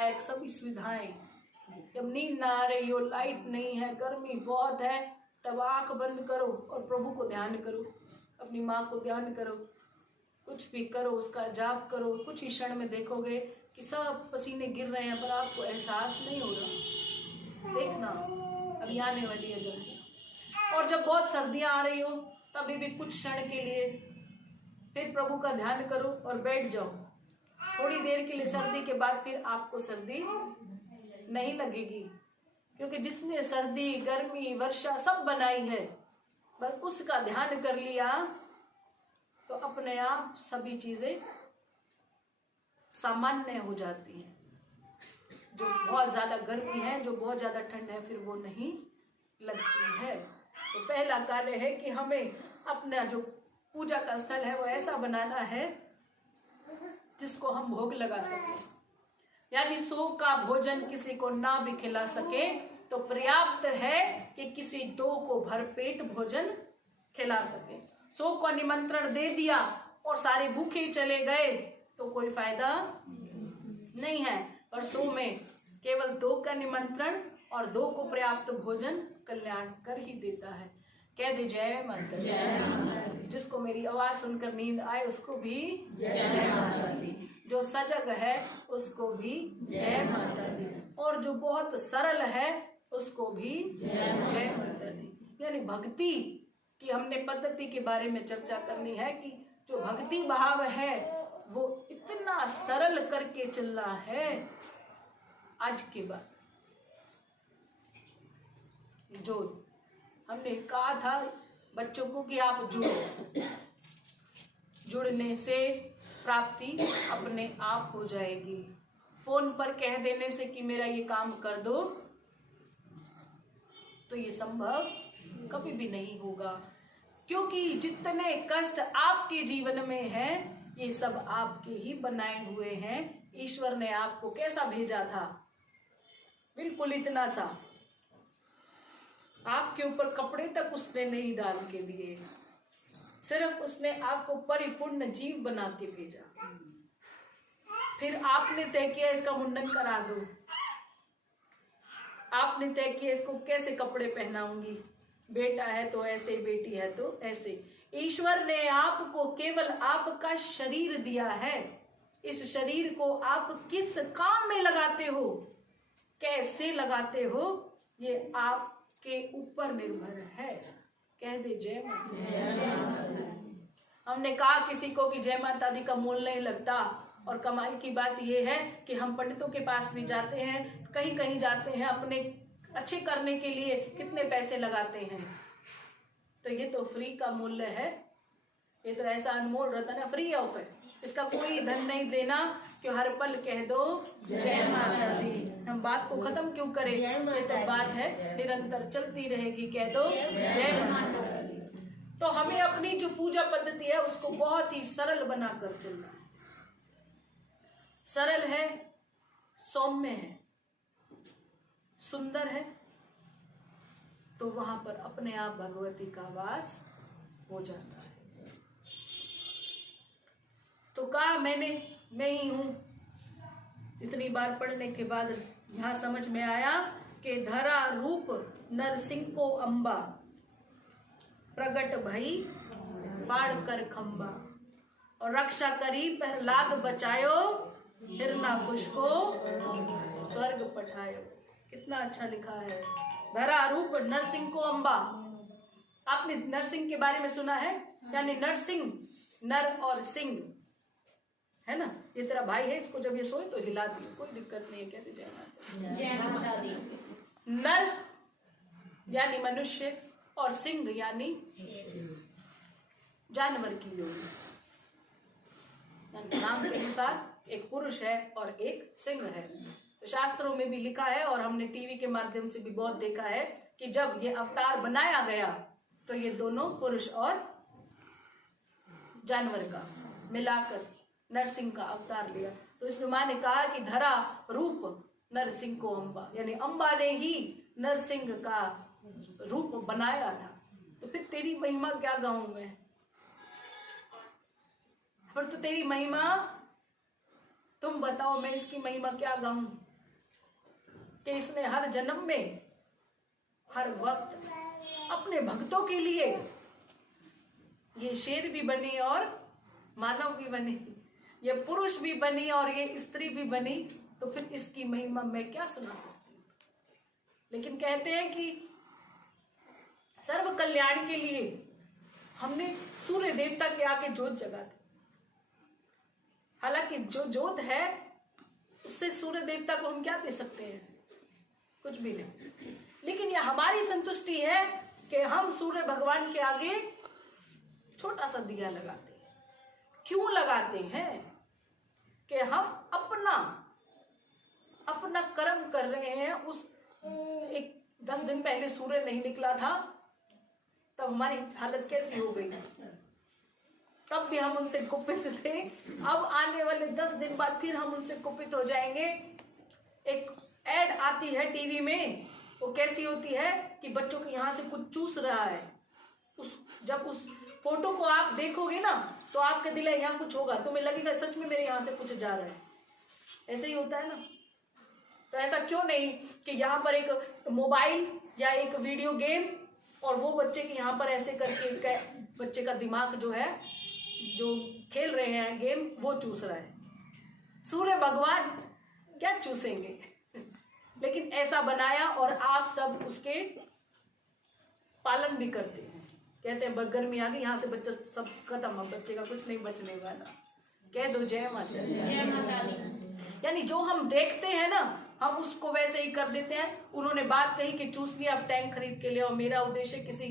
एक सभी सुविधाएं। जब नींद ना आ रही हो, लाइट नहीं है, गर्मी बहुत है, तब आंख बंद करो और प्रभु को ध्यान करो, अपनी माँ को ध्यान करो, कुछ भी करो, उसका जाप करो। कुछ ही क्षण में देखोगे कि सब पसीने गिर रहे हैं, पर आपको एहसास नहीं हो रहा। देखना अभी आने वाली है जल्दी। और जब बहुत सर्दियां आ रही हो, तभी भी कुछ क्षण के लिए फिर प्रभु का ध्यान करो और बैठ जाओ थोड़ी देर के लिए। सर्दी के बाद फिर आपको सर्दी नहीं लगेगी, क्योंकि जिसने सर्दी, गर्मी, वर्षा सब बनाई है, बस उसका ध्यान कर लिया तो अपने आप सभी चीजें सामान्य हो जाती हैं। जो बहुत ज्यादा गर्मी है, जो बहुत ज्यादा ठंड है, फिर वो नहीं लगती है। तो पहला कार्य है कि हमें अपना जो पूजा का स्थल है वो ऐसा बनाना है जिसको हम भोग लगा सके। यानी 100 का भोजन किसी को ना भी खिला सके तो पर्याप्त है कि किसी 2 को भरपेट भोजन खिला सके। 100 को निमंत्रण दे दिया और सारे भूखे चले गए तो कोई फायदा नहीं है। पर 100 में केवल 2 का निमंत्रण और 2 को पर्याप्त भोजन कल्याण कर ही देता है। कह दे जय माता दी। जिसको मेरी आवाज सुनकर नींद आए उसको भी जय माता दी। जो सजग है उसको भी जय माता दी। और जो बहुत सरल है उसको भी जय माता दी। यानी भक्ति की हमने पद्धति के बारे में चर्चा करनी है कि जो भक्ति भाव है वो इतना सरल करके चलना है। आज के बाद जो हमने कहा था बच्चों को कि आप जुड़ो, जुड़ने से प्राप्ति अपने आप हो जाएगी। फोन पर कह देने से कि मेरा ये काम कर दो तो ये संभव कभी भी नहीं होगा, क्योंकि जितने कष्ट आपके जीवन में हैं ये सब आपके ही बनाए हुए हैं। ईश्वर ने आपको कैसा भेजा था, बिल्कुल इतना सा, आपके ऊपर कपड़े तक उसने नहीं डाल के दिए, सिर्फ उसने आपको परिपूर्ण जीव बना के भेजा। फिर आपने तय किया इसका मुंडन करा दो, आपने तय किया इसको कैसे कपड़े पहनाऊंगी, बेटा है तो ऐसे, बेटी है तो ऐसे। ईश्वर ने आपको केवल आपका शरीर दिया है। इस शरीर को आप किस काम में लगाते हो, कैसे लगाते हो, ये आपके ऊपर निर्भर है। कह दे जय माता दी। हमने कहा किसी को कि जय माता दी का मूल नहीं लगता। और कमाल की बात यह है कि हम पंडितों के पास भी जाते हैं, कहीं कहीं जाते हैं, अपने अच्छे करने के लिए कितने पैसे लगाते हैं। तो ये तो फ्री का मूल्य है, ये तो ऐसा अनमोल रतन है, फ्री ऑफ है, इसका कोई धन नहीं देना कि हर पल कह दो जय माता दी। हम बात को खत्म क्यों करें, ये तो बात है निरंतर चलती रहेगी। कह दो जय माता दी। तो हमें अपनी जो पूजा पद्धति है उसको बहुत ही सरल बनाकर चलना है। सरल है, सौम्य है, सुंदर है, तो वहां पर अपने आप भगवती का वास हो जाता है। तो कहा मैंने, मैं ही हूं। इतनी बार पढ़ने के बाद यहां समझ में आया कि धरा रूप नरसिंह को अंबा, प्रगट भई फाड़ कर खंबा, और रक्षा करी प्रहलाद बचायो, हिरणाकुश को स्वर्ग पठायो। कितना अच्छा लिखा है। धरा रूप नरसिंह को अंबा। आपने नरसिंह के बारे में सुना है, यानी नरसिंह, नर और सिंह है ना, ये तेरा भाई है, इसको जब ये सोए तो हिला दियो, कोई दिक्कत नहीं है। कहते जय माता दी। नर यानी मनुष्य और सिंह यानी जानवर की योनि। नाम के अनुसार एक पुरुष है और एक सिंह है। तो शास्त्रों में भी लिखा है और हमने टीवी के माध्यम से भी बहुत देखा है कि जब ये अवतार बनाया गया तो ये दोनों पुरुष और जानवर का मिलाकर नरसिंह का अवतार लिया। तो इसमें मां ने कहा कि धरा रूप नरसिंह को अंबा, यानी अंबा ने ही नरसिंह का रूप बनाया था। तो फिर तेरी महिमा क्या गाऊं मैं, पर तो तेरी महिमा तुम बताओ, मैं इसकी महिमा क्या गाऊं। कि इसने हर जन्म में हर वक्त अपने भक्तों के लिए ये शेर भी बनी और मानव भी बनी, ये पुरुष भी बनी और ये स्त्री भी बनी, तो फिर इसकी महिमा मैं क्या सुना सकती हूँ। लेकिन कहते हैं कि सर्व कल्याण के लिए हमने सूर्य देवता के आगे जोत जगा दी। हालांकि जो जोत है उससे सूर्य देवता को हम क्या दे सकते हैं, कुछ भी नहीं। लेकिन यह हमारी संतुष्टि है कि हम सूर्य भगवान के आगे छोटा सा दिया लगाते हैं। क्यों लगाते हैं? कि हम अपना कर्म कर रहे हैं। उस 10 दिन पहले सूर्य नहीं निकला था, तब हमारी हालत कैसी हो गई, तब भी हम उनसे कुपित थे। अब आने वाले 10 दिन बाद फिर हम उनसे कुपित हो जाएंगे। एक एड आती है टीवी में, वो कैसी होती है कि बच्चों के यहाँ से कुछ चूस रहा है। जब उस फोटो को आप देखोगे ना तो आपके दिल है यहाँ कुछ होगा, तुम्हें लगेगा सच में मेरे यहाँ से कुछ जा रहा है। ऐसे ही होता है ना। तो ऐसा क्यों नहीं कि यहाँ पर एक मोबाइल या एक वीडियो गेम और वो बच्चे के यहाँ पर ऐसे करके बच्चे का दिमाग जो है, जो खेल रहे हैं गेम, वो चूस रहा है। सूर्य भगवान क्या चूसेंगे? लेकिन ऐसा बनाया और आप सब उसके पालन भी करते हैं। कहते हैं गर्मी आ गई, यहाँ से बच्चा सब खत्म, अब बच्चे का कुछ नहीं बचने वाला। कह दो जय माता दी। जय माता दी। यानी जो हम देखते हैं ना, हम उसको वैसे ही कर देते हैं। उन्होंने बात कही कि चूस लिया, अब टैंक खरीद के ले, और मेरा उद्देश्य किसी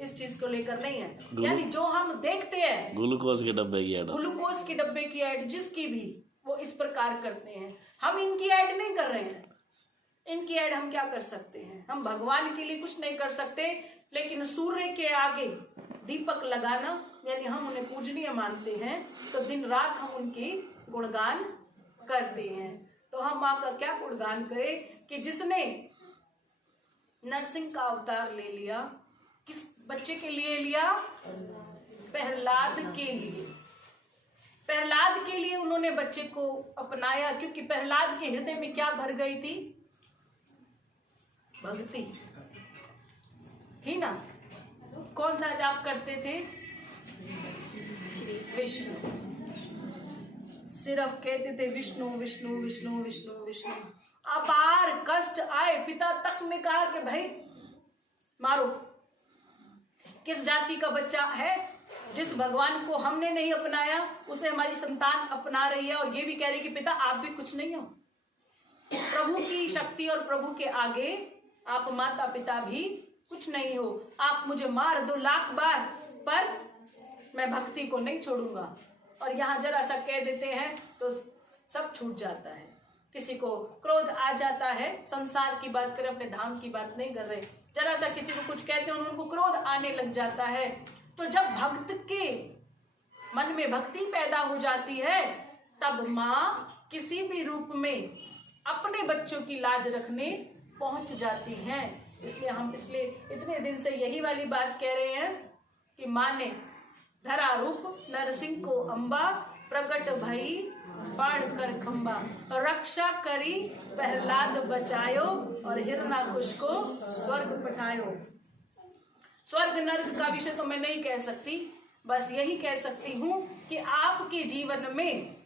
इस चीज को लेकर नहीं है। यानी जो हम देखते हैं, ग्लूकोज के डब्बे की ऐड जिसकी भी, वो इस प्रकार करते हैं। हम इनकी ऐड नहीं कर रहे हैं। इनकी ऐड हम क्या कर सकते हैं? हम भगवान के लिए कुछ नहीं कर सकते। लेकिन सूर्य के आगे दीपक लगाना, यानी हम उन्हें पूजनीय मानते हैं, तो दिन रात हम उनकी गुणगान करते हैं। तो हम माँ का क्या गुणगान करें कि जिसने नरसिंह का अवतार ले लिया। किस बच्चे के लिए लिया? प्रहलाद के लिए। प्रहलाद के लिए उन्होंने बच्चे को अपनाया, क्योंकि प्रहलाद के हृदय में क्या भर गई थी? भक्ति थी ना। कौन सा जाप करते थे? विष्णु। सिर्फ कहते थे विष्णु विष्णु विष्णु विष्णु विष्णु। अपार कष्ट आए, पिता तक ने कहा कि भाई मारो। किस जाति का बच्चा है? जिस भगवान को हमने नहीं अपनाया उसे हमारी संतान अपना रही है, और ये भी कह रही कि पिता आप भी कुछ नहीं हो। प्रभु की शक्ति और प्रभु के आगे आप माता पिता भी कुछ नहीं हो। आप मुझे मार दो 1,00,000 बार, पर मैं भक्ति को नहीं छोड़ूंगा। और यहाँ जरा सा कह देते हैं तो सब छूट जाता है। किसी को क्रोध आ जाता है, संसार की बात करें, अपने धाम की बात नहीं कर रहे, जरा सा किसी को कुछ कहते हैं उनको क्रोध आने लग जाता है। तो जब भक्त के मन में भक्ति पैदा हो जाती है, तब माँ किसी भी रूप में अपने बच्चों की लाज रखने पहुंच जाती हैं। इसलिए हम पिछले इतने दिन से यही वाली बात कह रहे हैं कि माँ ने धरा रूप नरसिंह को अम्बा, प्रकट भई बाढ़ कर खंबा, रक्षा करी प्रहलाद बचायो, और हिरणाकुश को स्वर्ग पठायो। स्वर्ग नर्क का विषय तो मैं नहीं कह सकती, बस यही कह सकती हूँ कि आपके जीवन में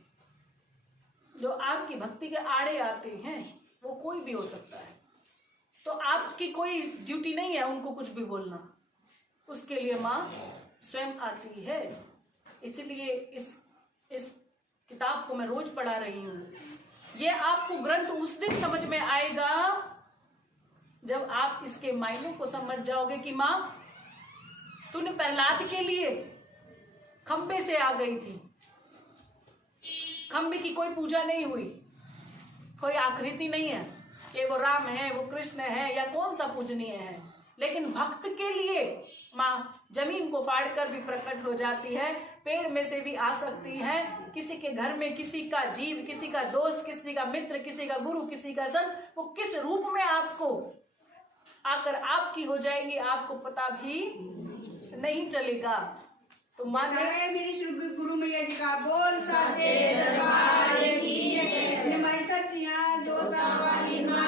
जो आपकी भक्ति के आड़े आते हैं वो कोई भी हो सकता है। तो आपकी कोई ड्यूटी नहीं है उनको कुछ भी बोलना, उसके लिए माँ स्वयं आती है। इसलिए इस किताब को मैं रोज पढ़ा रही हूँ। ये आपको ग्रंथ उस दिन समझ में आएगा जब आप इसके मायनों को समझ जाओगे कि माँ तूने प्रहलाद के लिए खंबे से आ गई थी। खंबे की कोई पूजा नहीं हुई, कोई आकृति नहीं है कि वो राम है, वो कृष्ण है, या कौन सा पूजनीय है। लेकिन भक्त के लिए माँ जमीन को फाड़कर भी प्रकट हो जाती है, पेड़ में से भी आ सकती है, किसी के घर में किसी का जीव, किसी का दोस्त, किसी का मित्र, किसी का गुरु, किसी का संत, वो किस रूप में आपको आकर आपकी हो जाएंगी आपको पता भी नहीं चलेगा। तो माने मेरी श्री गुरु मैया जी का बोल साचे दरबार की जय। सच्चियां जोता वाली माँ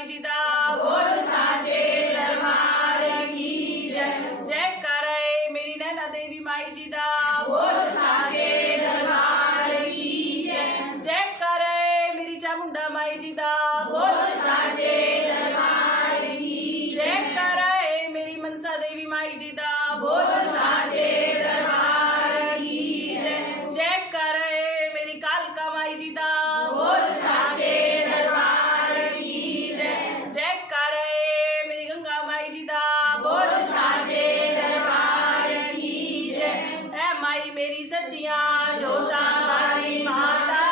माई जी दा बोल साचे दरबार की जय। जय करे मेरी नैना देवी माई जी दा बोल साचे दरबार की जय। जय करे मेरी चामुंडा माई जी दा बोल साचे दरबार की जय। करे मेरी मनसा देवी माई जी दा बोल साचे दरबार की जय। जय करे मेरी कालका माई जी दा बोल साचे दरबार की जय। जय करे मेरी गंगा माई जी दा बोल साचे दरबार की जय। ऐ माई मेरी सच्चियां जोता वाली माता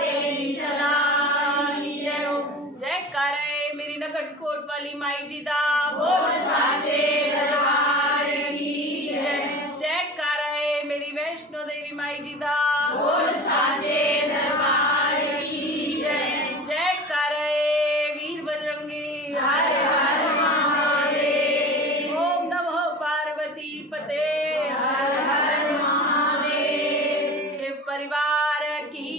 तेरी सदा की जय हो। जय करे मेरी नगरकोट वाली माई जी दा बोल साचे दरबार की जय। जय करे मेरी वैष्णो देवी माई जी दा बोल साचे दरबार की जय। जय करे वीर बजरंगी हर हर महादेव। ओम नमः पार्वती पते हर हर महादेव। शिव परिवार की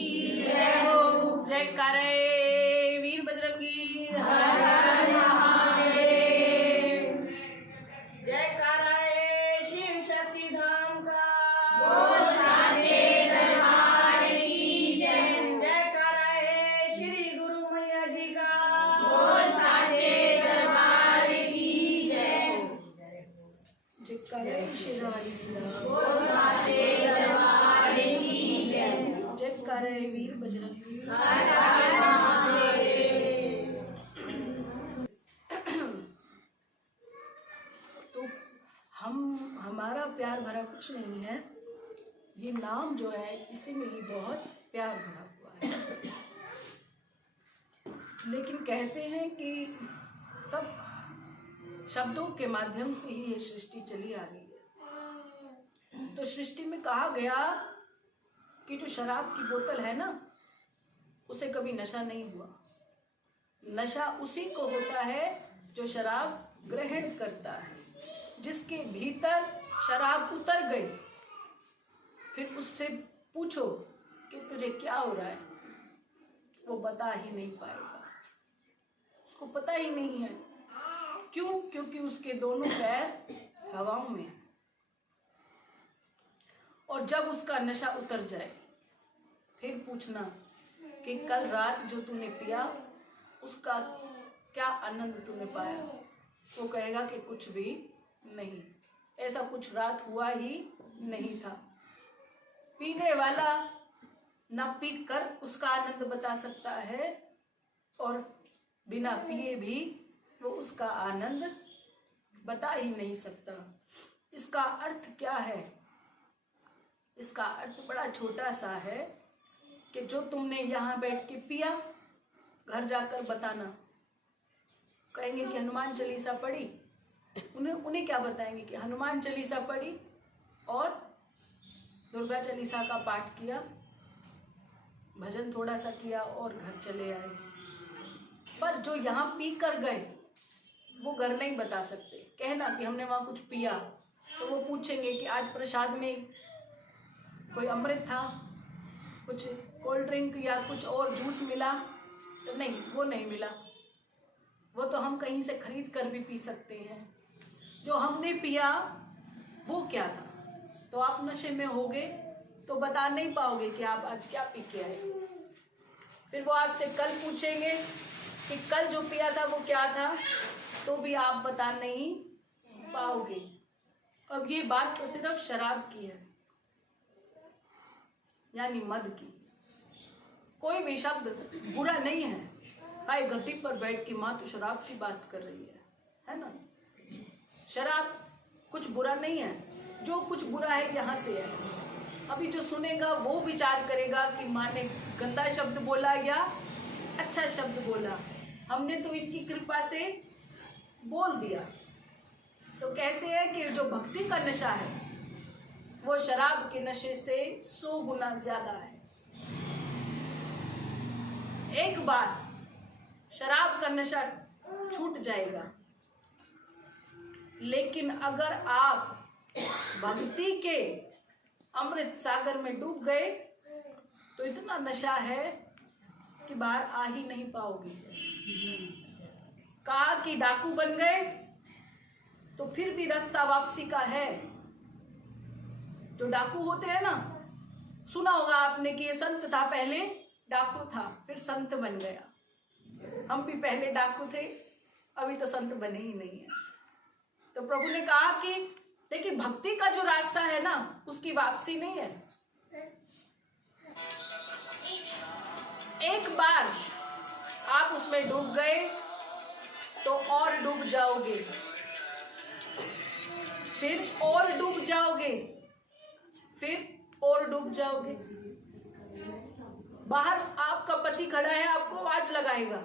जय हो। जय करे वीर बजरंगी हर हर महादेव। जय करे शिव शक्ति धाम का बोल साचे दरबार की जय। जय करे श्री गुरु मैया जी का बोल साचे दरबार की जय। जय करे शेरावाली जी का बोल साचे दरबार की जय। जय करे वीर बजरंगी हर हर महादेव। तो हमारा प्यार भरा कुछ नहीं है, ये नाम जो है इसी में ही बहुत प्यार भरा हुआ है। लेकिन कहते हैं कि सब शब्दों के माध्यम से ही ये सृष्टि चली आ रही है। तो सृष्टि में कहा गया कि जो शराब की बोतल है ना, उसे कभी नशा नहीं हुआ। नशा उसी को होता है जो शराब ग्रहण करता है। जिसके भीतर शराब उतर गई, फिर उससे पूछो कि तुझे क्या हो रहा है, वो बता ही नहीं पाएगा। उसको पता ही नहीं है। क्यों? क्योंकि उसके दोनों पैर हवाओं में हैं। और जब उसका नशा उतर जाए, फिर पूछना कि कल रात जो तूने पिया उसका क्या आनंद तूने पाया। वो कहेगा कि कुछ भी नहीं, ऐसा कुछ रात हुआ ही नहीं था। पीने वाला न पी कर उसका आनंद बता सकता है, और बिना पिए भी वो उसका आनंद बता ही नहीं सकता। इसका अर्थ क्या है? इसका अर्थ बड़ा छोटा सा है कि जो तुमने यहाँ बैठ के पिया, घर जाकर बताना। कहेंगे कि हनुमान चालीसा पढ़ी, उन्हें क्या बताएंगे कि हनुमान चालीसा पढ़ी और दुर्गा चालीसा का पाठ किया, भजन थोड़ा सा किया और घर चले आए। पर जो यहाँ पी कर गए वो घर नहीं बता सकते। कहना कि हमने वहाँ कुछ पिया, तो वो पूछेंगे कि आज प्रसाद में कोई अमृत था, कुछ कोल्ड ड्रिंक या कुछ और जूस मिला, तो नहीं, वो नहीं मिला। वो तो हम कहीं से खरीद कर भी पी सकते हैं। जो हमने पिया वो क्या था? तो आप नशे में होगे तो बता नहीं पाओगे कि आप आज क्या पी के आए। फिर वो आपसे कल पूछेंगे कि कल जो पिया था वो क्या था, तो भी आप बता नहीं पाओगे। अब ये बात तो सिर्फ शराब की है, यानी मद की। कोई भी शब्द बुरा नहीं है। भाई गद्दी पर बैठ के माँ तो शराब की बात कर रही है ना? शराब कुछ बुरा नहीं है। जो कुछ बुरा है यहाँ से है। अभी जो सुनेगा वो विचार करेगा कि माँ ने गंदा शब्द बोला या अच्छा शब्द बोला। हमने तो इनकी कृपा से बोल दिया। तो कहते हैं कि जो भक्ति का नशा है वो शराब के नशे से 100 गुना ज्यादा है। एक बार शराब का नशा छूट जाएगा, लेकिन अगर आप भक्ति के अमृत सागर में डूब गए तो इतना नशा है कि बाहर आ ही नहीं पाओगे। कहा कि डाकू बन गए तो फिर भी रास्ता वापसी का है। जो डाकू होते हैं ना, सुना होगा आपने कि ये संत था, पहले डाकू था फिर संत बन गया। हम भी पहले डाकू थे, अभी तो संत बने ही नहीं है। तो प्रभु ने कहा कि देखिए, भक्ति का जो रास्ता है ना, उसकी वापसी नहीं है। एक बार आप उसमें डूब गए तो और डूब जाओगे, फिर और डूब जाओगे, फिर और डूब जाओगे। बाहर आपका पति खड़ा है, आपको आवाज लगाएगा,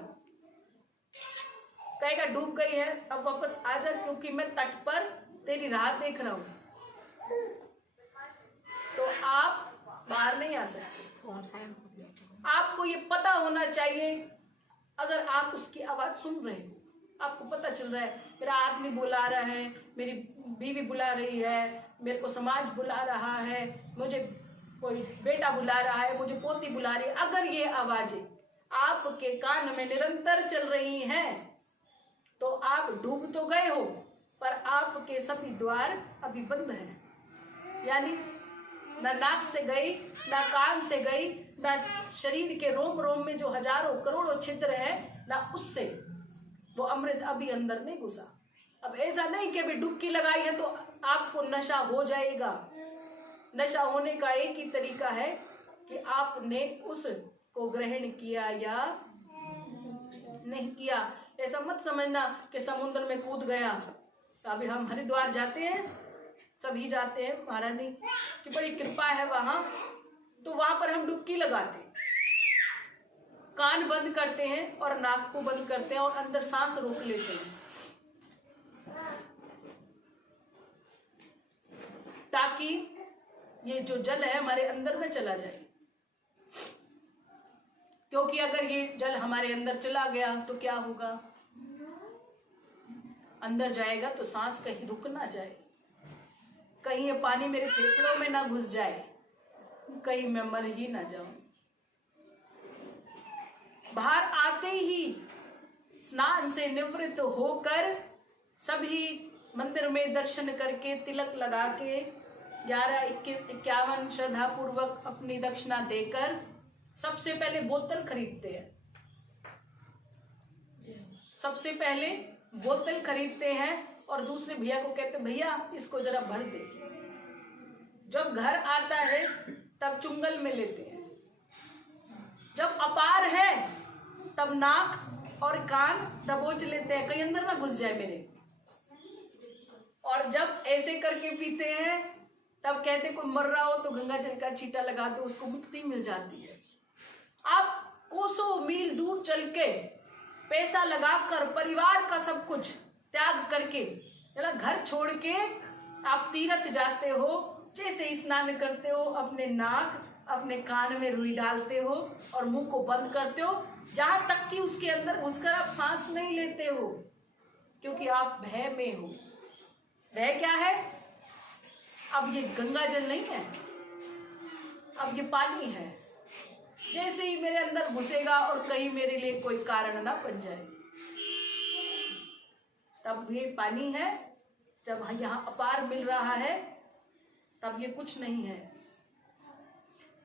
कहेगा डूब गई है, अब वापस आ जा, क्योंकि मैं तट पर तेरी राह देख रहा हूं। तो आप बाहर नहीं आ सकते। आपको ये पता होना चाहिए, अगर आप उसकी आवाज सुन रहे हो, आपको पता चल रहा है मेरा आदमी बुला रहा है, मेरी बीवी बुला रही है, मेरे को समाज बुला रहा है, मुझे कोई बेटा बुला रहा है, मुझे पोती बुला रही है, अगर ये आवाजें आपके कान में निरंतर चल रही हैं तो आप डूब तो गए हो, पर आपके सभी द्वार अभी बंद हैं। यानी ना नाक से गई, ना कान से गई, ना शरीर के रोम रोम में जो हजारों करोड़ों छिद्र है, ना उससे वो अमृत अभी अंदर नहीं घुसा। अब ऐसा नहीं कि अभी डुबकी लगाई है तो आपको नशा हो जाएगा। नशा होने का एक ही तरीका है कि आपने उसको ग्रहण किया या नहीं किया। ऐसा मत समझना कि समुद्र में कूद गया। तो अभी हम हरिद्वार जाते हैं, सभी जाते हैं, महारानी की बड़ी कृपा है वहां, तो वहां पर हम डुबकी लगाते हैं, कान बंद करते हैं और नाक को बंद करते हैं और अंदर सांस रोक लेते हैं, ताकि ये जो जल है हमारे अंदर में चला जाए। क्योंकि अगर ये जल हमारे अंदर चला गया तो क्या होगा, अंदर जाएगा तो सांस कहीं रुक ना जाए, कहीं ये पानी मेरे फेफड़ों में ना घुस जाए, कहीं मैं मर ही ना जाऊं। बाहर आते ही स्नान से निवृत्त होकर सभी मंदिर में दर्शन करके तिलक लगा के 11, 21, 51 श्रद्धा पूर्वक अपनी दक्षिणा देकर सबसे पहले बोतल खरीदते हैं। सबसे पहले बोतल खरीदते हैं और दूसरे भैया को कहते, भैया इसको जरा भर दे। जब घर आता है तब चुंगल में लेते हैं। जब अपार है तब नाक और कान दबोच लेते हैं, कहीं अंदर ना घुस जाए मेरे। और जब ऐसे करके पीते हैं तब कहते कोई मर रहा हो तो गंगा जल का छींटा लगा दो, उसको मुक्ति मिल जाती है। आप कोसों मील दूर चल के पैसा लगाकर परिवार का सब कुछ त्याग करके, घर छोड़ के आप तीर्थ जाते हो, जैसे स्नान करते हो अपने नाक अपने कान में रुई डालते हो और मुंह को बंद करते हो, जहां तक कि उसके अंदर घुसकर आप सांस नहीं लेते हो, क्योंकि आप भय में हो। भय क्या है? अब ये गंगा जल नहीं है, अब ये पानी है। जैसे ही मेरे अंदर घुसेगा और कहीं मेरे लिए कोई कारण ना बन जाए, तब ये पानी है। जब यहाँ अपार मिल रहा है तब ये कुछ नहीं है।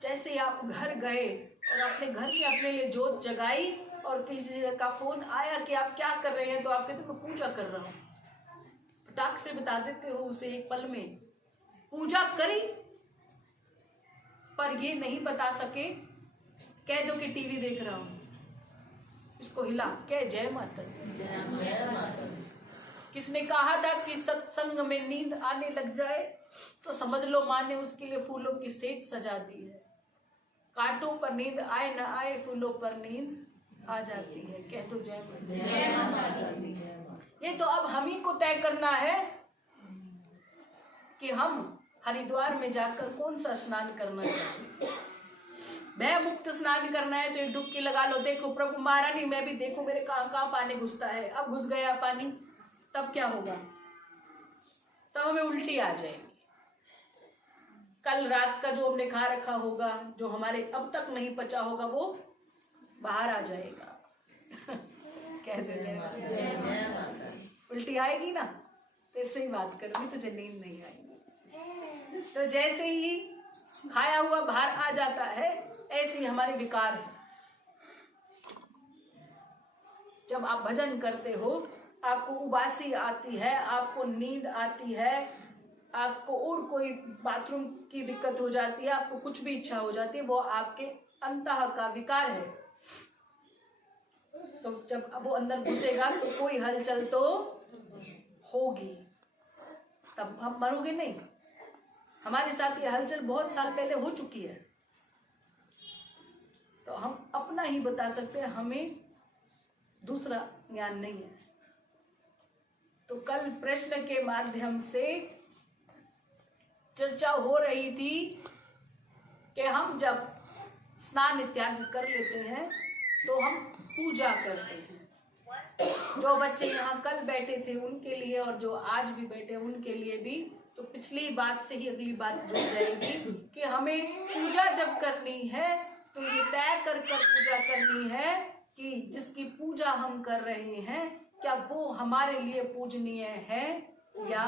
जैसे ही आप घर गए और अपने घर में अपने लिए जोत जगाई और किसी का फोन आया कि आप क्या कर रहे हैं, तो आप कहते मैं पूजा कर रहा हूँ। फटाक से बता देते हो उसे एक पल में, पूजा करी, पर ये नहीं बता सके, कह दो कि टीवी देख रहा हूँ, इसको हिला कह जय माता दी। किसने कहा था कि सत्संग में नींद आने लग जाए, तो समझ लो माँ ने उसके लिए फूलों की सेज सजा दी है। कांटों पर नींद आए ना आए, फूलों पर नींद आ जाती है। कह दो जय माता दी। ये तो अब हम ही को तय करना है कि हम हरिद्वार में जाकर कौन सा स्नान करना चाहते हैं। भय मुक्त स्नान करना है तो एक डुबकी लगा लो, देखो प्रभु महारानी मैं भी देखो मेरे कहाँ कहाँ पानी घुसता है। अब घुस गया पानी, तब क्या होगा? तब हमें उल्टी आ जाएगी। कल रात का जो हमने खा रखा होगा, जो हमारे अब तक नहीं पचा होगा, वो बाहर आ जाएगा। कह दो जय उल्टी आएगी ना, तेरे से ही बात करूंगी, तुझे नींद नहीं आएगी। तो जैसे ही खाया हुआ बाहर आ जाता है, ऐसे ही हमारे विकार है। जब आप भजन करते हो, आपको उबासी आती है, आपको नींद आती है, आपको और कोई बाथरूम की दिक्कत हो जाती है, आपको कुछ भी इच्छा हो जाती है, वो आपके अंतः का विकार है। तो जब वो अंदर घुसेगा तो कोई हलचल तो होगी, तब हम मरोगे नहीं। हमारे साथ ये हलचल बहुत साल पहले हो चुकी है, तो हम अपना ही बता सकते हैं, हमें दूसरा ज्ञान नहीं है। तो कल प्रश्न के माध्यम से चर्चा हो रही थी कि हम जब स्नान इत्यादि कर लेते हैं तो हम पूजा करते हैं। जो बच्चे यहाँ कल बैठे थे उनके लिए और जो आज भी बैठे उनके लिए भी, तो पिछली बात से ही अगली बात जुड़ जाएगी कि हमें पूजा जब करनी है तो ये तय कर पूजा करनी है कि जिसकी पूजा हम कर रहे हैं क्या वो हमारे लिए पूजनीय है या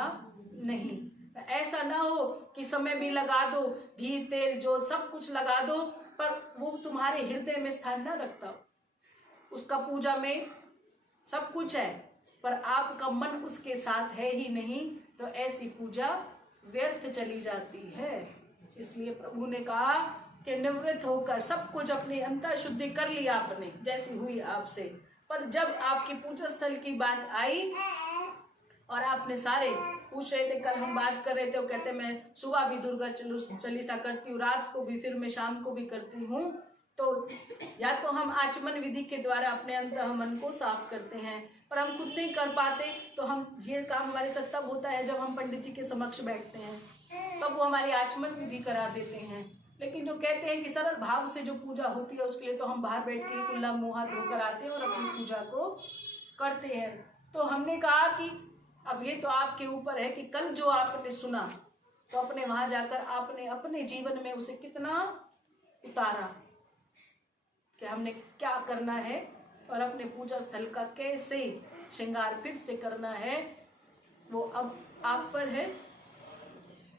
नहीं। ऐसा ना हो कि समय भी लगा दो, घी तेल जो सब कुछ लगा दो, पर वो तुम्हारे हृदय में स्थान ना रखता हो। उसका पूजा में सब कुछ है पर आपका मन उसके साथ है ही नहीं, तो ऐसी पूजा व्यर्थ चली जाती है। इसलिए प्रभु ने कहा कि निवृत्त होकर सब कुछ अपनी अंतर शुद्धि कर लिया आपने, जैसी हुई आपसे, पर जब आपकी पूजा स्थल की बात आई और आपने सारे पूछ रहे थे, कल हम बात कर रहे थे, वो कहते मैं सुबह भी दुर्गा चालीसा करती हूँ, रात को भी, फिर मैं शाम को भी करती हूँ। तो या तो हम आचमन विधि के द्वारा अपने अंतः मन को साफ करते हैं, पर हम खुद नहीं कर पाते, तो हम ये काम हमारे साथ तब होता है जब हम पंडित जी के समक्ष बैठते हैं, तब वो हमारी आचमन विधि करा देते हैं। लेकिन जो कहते हैं कि सरल भाव से जो पूजा होती है उसके लिए तो हम बाहर बैठ के कुल्ला मुँह हाथ धोकर आते हैं और अपनी पूजा को करते हैं। तो हमने कहा कि अब ये तो आपके ऊपर है कि कल जो आपने सुना तो अपने वहां जाकर आपने अपने जीवन में उसे कितना उतारा, कि हमने क्या करना है और अपने पूजा स्थल का कैसे श्रृंगार फिर से करना है, वो अब आप पर है।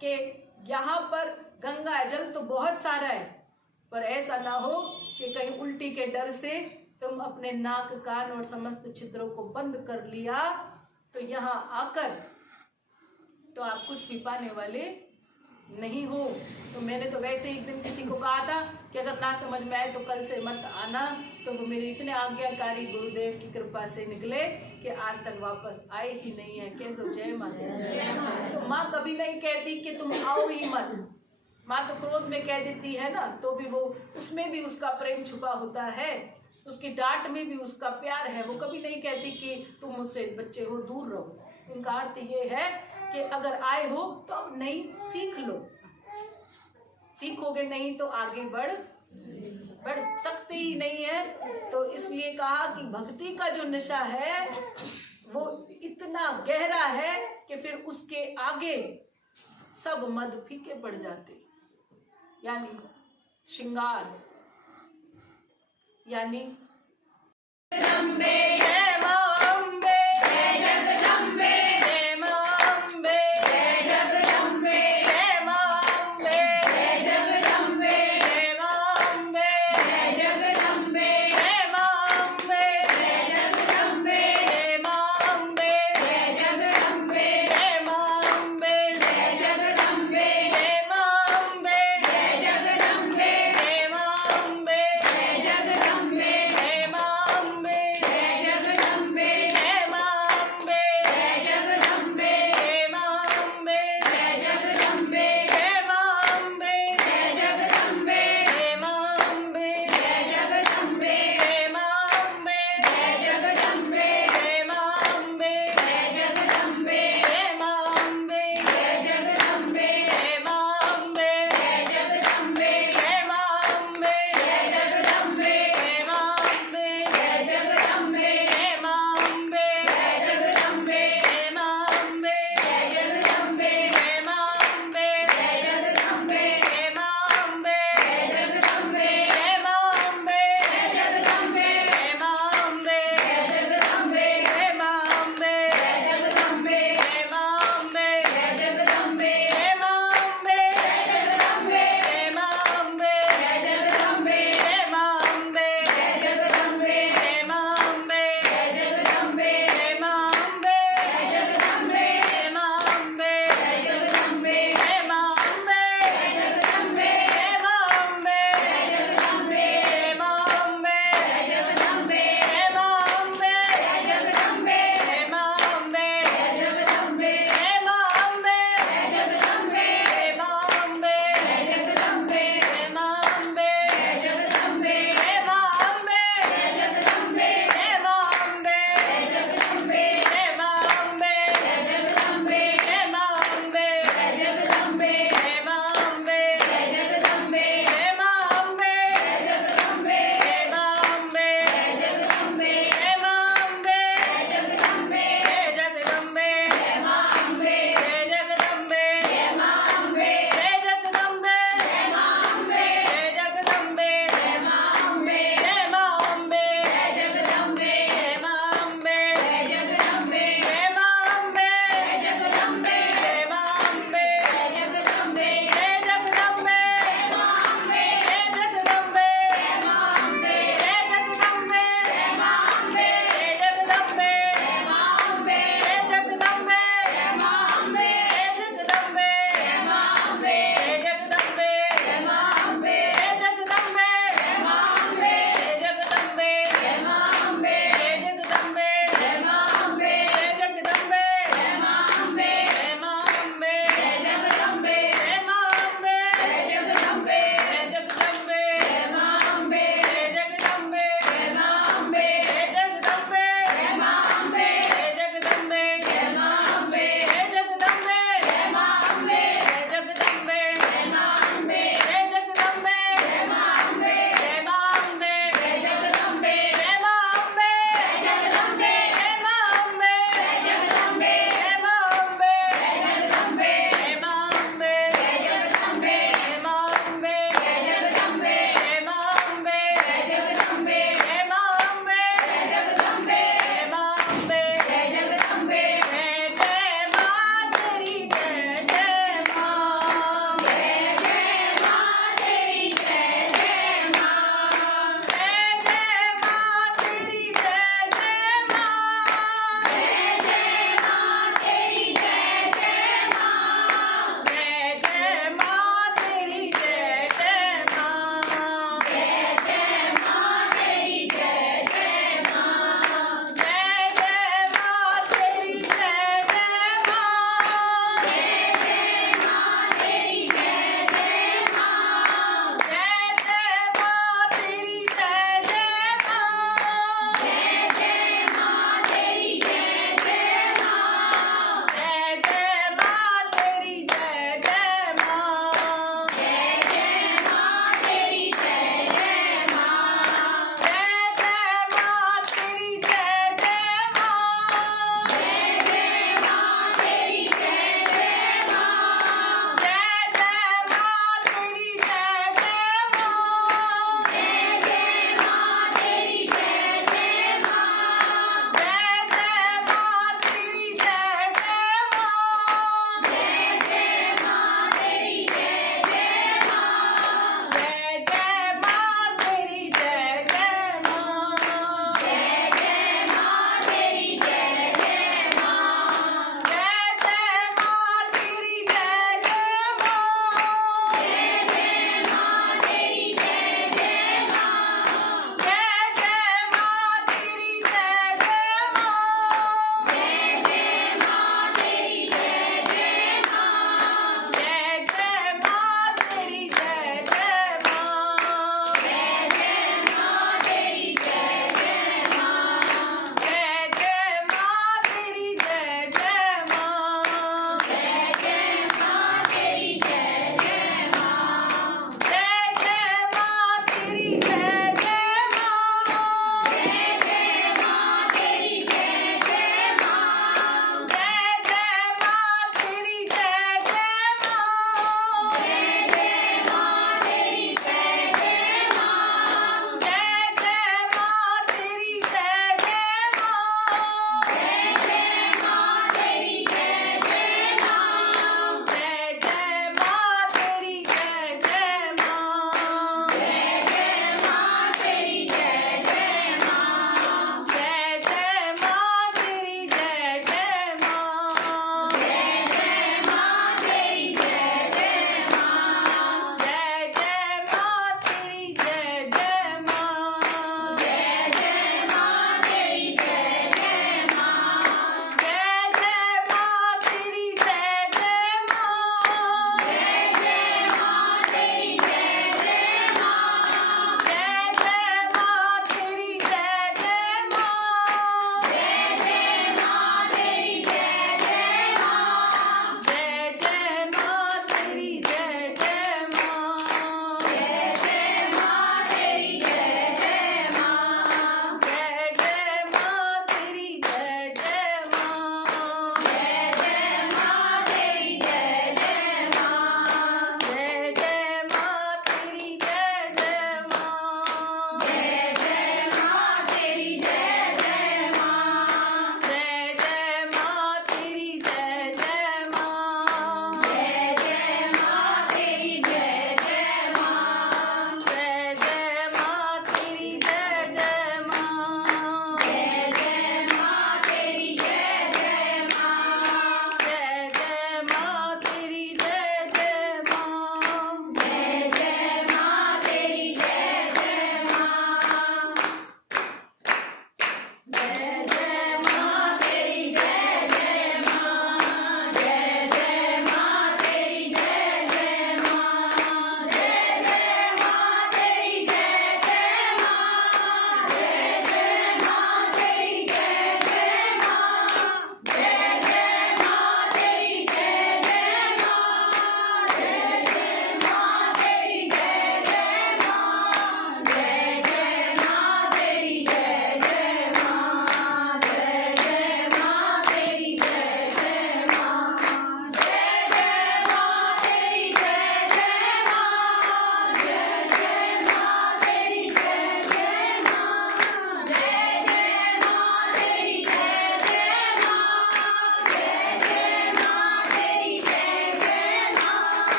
कि यहाँ पर गंगा जल तो बहुत सारा है, पर ऐसा ना हो कि कहीं उल्टी के डर से तुम अपने नाक कान और समस्त छिद्रों को बंद कर लिया, तो यहाँ आकर तो आप कुछ भी पाने वाले नहीं हो। तो मैंने तो वैसे एक दिन किसी को कहा था कि अगर ना समझ में आए तो कल से मत आना, तो वो मेरे इतने आज्ञाकारी गुरुदेव की कृपा से निकले कि आज तक वापस आए ही नहीं है। कह दो जय माता। तो माँ कभी नहीं कहती कि तुम आओ ही मत, माँ तो क्रोध में कह देती है ना, तो भी वो उसमें भी उसका प्रेम छुपा होता है, उसकी डांट में भी उसका प्यार है। वो कभी नहीं कहती कि तुम मुझसे बच्चे हो दूर रहो। उनका अर्थ ये है कि अगर आए हो तो अब नहीं सीख लो, सीखोगे नहीं तो आगे बढ़ सकते ही नहीं है। तो इसलिए कहा कि भक्ति का जो नशा है वो इतना गहरा है कि फिर उसके आगे सब मद फीके पड़ जाते। यानी श्रृंगार, यानी जगदम्बे जय मां अम्बे, जय जगदम्बे जय मां अम्बे, जय जगदम्बे जय मां अम्बे, जय जगदम्बे जय मां अम्बे, जय जगदम्बे जय मां अम्बे, जय जगदम्बे जय मां अम्बे, जय जगदम्बे जय मां अम्बे, जय जगदम्बे जय मां अम्बे, जय जगदम्बे जय मां अम्बे, जय जगदम्बे जय मां अम्बे, जय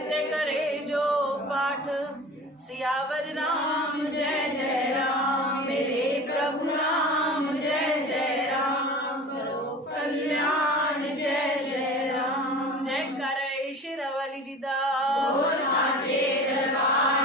नित्य करे जो पाठ, सियावर राम जय जय राम, मेरे प्रभु राम जय जय राम, करो कल्याण जय जय राम। जय करे शेरावाली जी दा, साचे दरबार